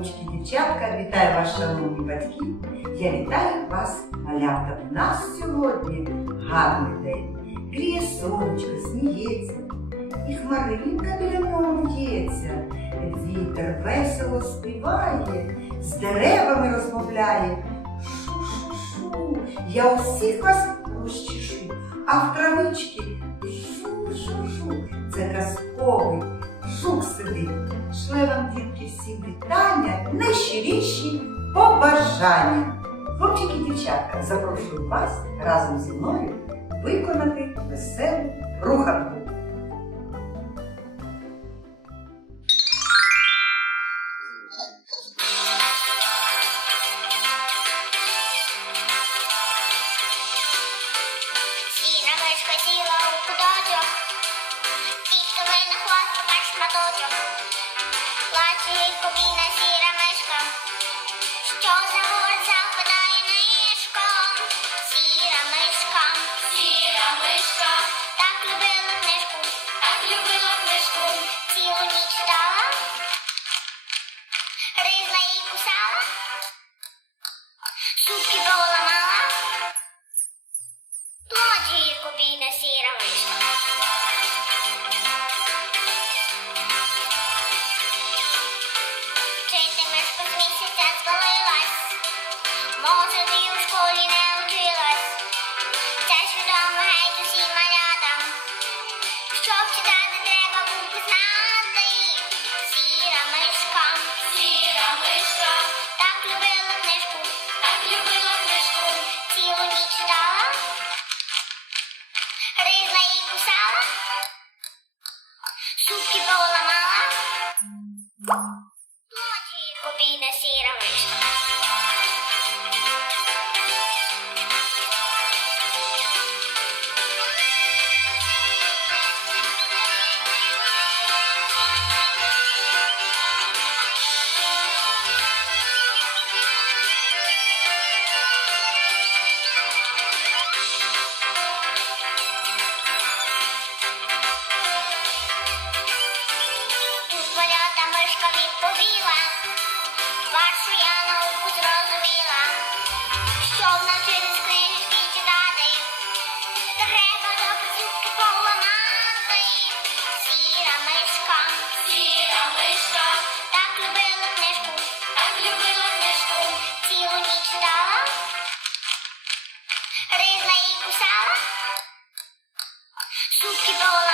хлопчики, дівчатка, вітаю вас, шановні батьки. Я вітаю вас, малята. У нас сьогодні гарний день. Гріє сонечко, сміється, і хмаринка біля нього в'ється. Вітер весело співає, з деревами розмовляє. Шу-шу-шу, я усіх вас розчешу, а в травички шу-шу-шу. Це казковий сидить. Шле вам дітки всім вітання, найщиріші побажання. Хлопчики і дівчатка, запрошую вас разом зі мною виконати веселу руханку. Куточок, тільки ми на хвостика шматочок. Плаче кобіна сіра мешка, що за город запитає нишко. Сіра мишка, сіра мишка, так любила книжку, так любила книжку, цілу ніч Вчити мишка з місяця малята відповіла, Rizla e Sala. Suki Bola.